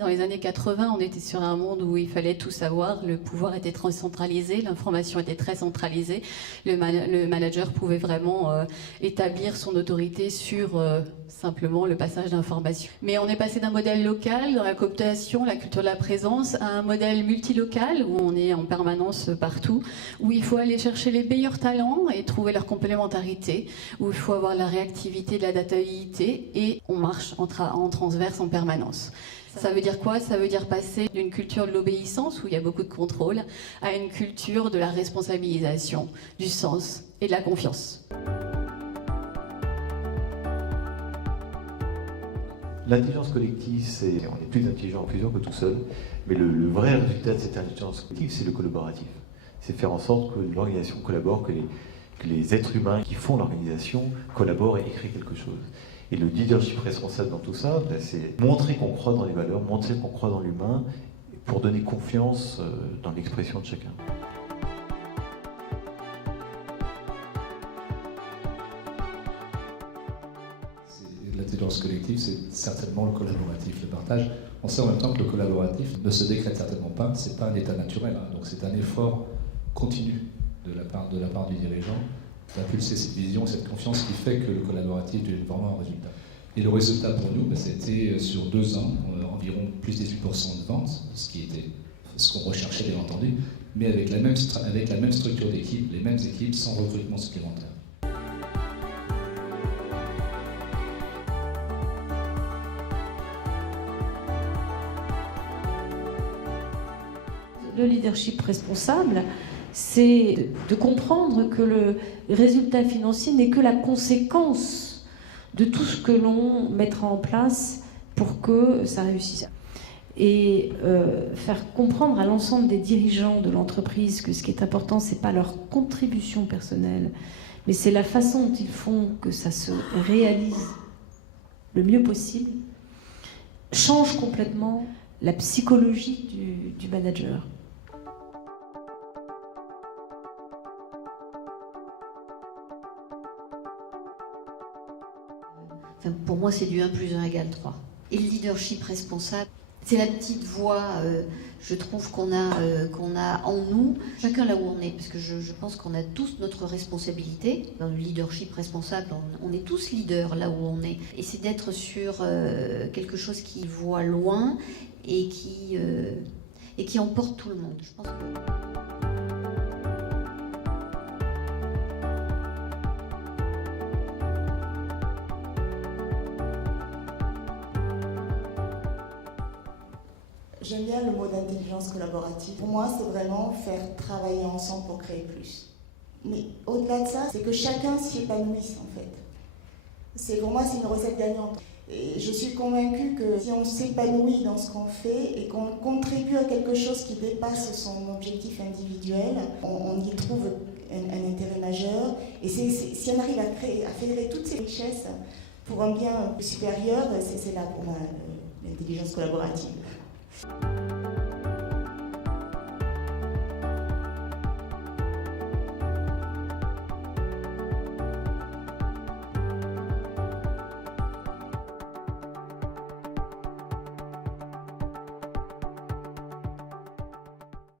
Dans les années 80, on était sur un monde où il fallait tout savoir, le pouvoir était très centralisé, l'information était très centralisée, le manager pouvait vraiment établir son autorité sur simplement le passage d'informations. Mais on est passé d'un modèle local, dans la cooptation, la culture de la présence, à un modèle multilocal, où on est en permanence partout, où il faut aller chercher les meilleurs talents et trouver leur complémentarité, où il faut avoir la réactivité, de l'adaptabilité, et on marche en transverse en permanence. Ça veut dire quoi? Ça veut dire passer d'une culture de l'obéissance, où il y a beaucoup de contrôle, à une culture de la responsabilisation, du sens et de la confiance. L'intelligence collective, on est plus intelligent en plusieurs que tout seul, mais le vrai résultat de cette intelligence collective, c'est le collaboratif. C'est faire en sorte que l'organisation collabore, que les êtres humains qui font l'organisation collaborent et créent quelque chose. Et le leadership responsable dans tout ça, c'est montrer qu'on croit dans les valeurs, montrer qu'on croit dans l'humain, pour donner confiance dans l'expression de chacun. L'intelligence collective, c'est certainement le collaboratif, le partage. On sait en même temps que le collaboratif ne se décrète certainement pas, c'est pas un état naturel, hein. Donc c'est un effort continu de la part du dirigeant d'impulser cette vision, cette confiance qui fait que le collaboratif est vraiment un résultat. Et le résultat pour nous, c'était sur 2 ans, environ plus 18% de ventes, ce qu'on recherchait bien entendu, mais avec la même structure d'équipe, les mêmes équipes, sans recrutement supplémentaire. Le leadership responsable, c'est de comprendre que le résultat financier n'est que la conséquence de tout ce que l'on mettra en place pour que ça réussisse. Et faire comprendre à l'ensemble des dirigeants de l'entreprise que ce qui est important, c'est pas leur contribution personnelle, mais c'est la façon dont ils font que ça se réalise le mieux possible, change complètement la psychologie du manager. Enfin, pour moi, c'est du 1 plus 1 égale 3. Et le leadership responsable, c'est la petite voix, je trouve, qu'on a en nous, chacun là où on est, parce que je pense qu'on a tous notre responsabilité. Dans le leadership responsable, on est tous leaders là où on est. Et c'est d'être sur quelque chose qui voit loin et qui emporte tout le monde. Je pense que... J'aime bien le mot d'intelligence collaborative. Pour moi, c'est vraiment faire travailler ensemble pour créer plus. Mais au-delà de ça, c'est que chacun s'y épanouisse en fait. Pour moi, c'est une recette gagnante. Et je suis convaincue que si on s'épanouit dans ce qu'on fait et qu'on contribue à quelque chose qui dépasse son objectif individuel, on y trouve un intérêt majeur. Et si on arrive à fédérer toutes ces richesses pour un bien supérieur, c'est là pour moi l'intelligence collaborative.